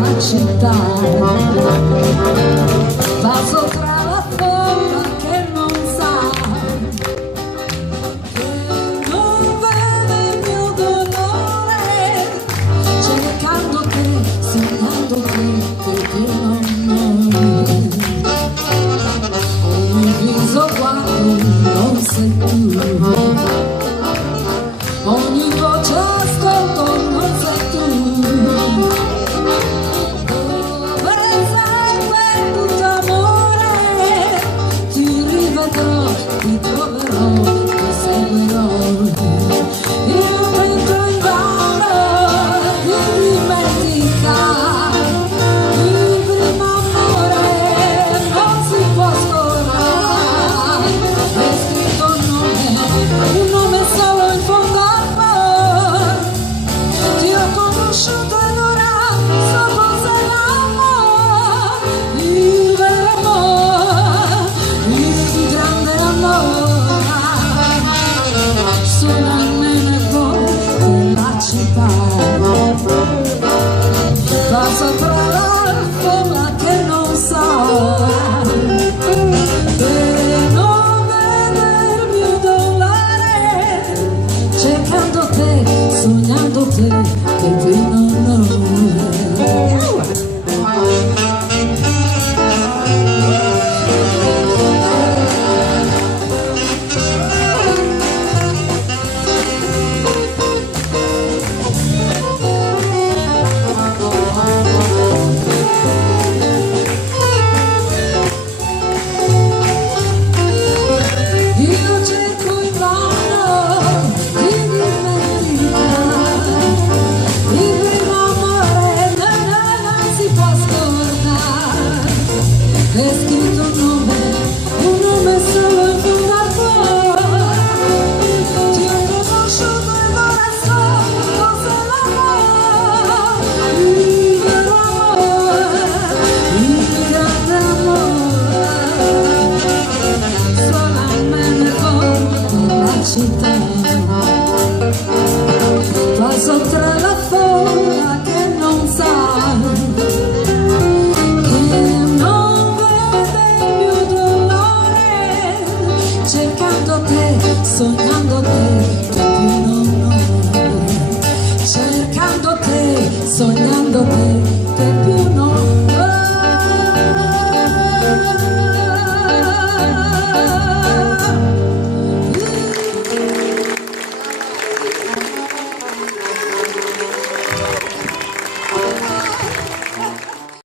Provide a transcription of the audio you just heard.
la città, passo tra la folla che non sa, che non vede il mio dolore, cercando te, sognando te, che non ogni viso guardo non sei tu, ogni voce ascolto non sei tu, dove sei perduto amore, ti rivedrò, ti troverò, ti seguirò, io tento invano di dimenticare il primo amore, non si può scordare, è scritto un nome solo in fondo al cuore, ti ho conosciuto ed ora so cos'è l'amore, il vero amore, il grande amore, sulla menefo della città, passo tra la folla che non sa, che non vede il mio dolore, cercando te, sognando te, che qui non io cerco invano di dimenticare il primo amore, non si può scordare, è scritto un nome solo in fondo al cuore, ti ho conosciuto ed ora so cos'è l'amore, il vero amore, il grande amore, suona la città, passo tra la folla che non sa, che non vede il mio dolore, cercando te, sognando te, che più non ho, cercando te, sognando te, che più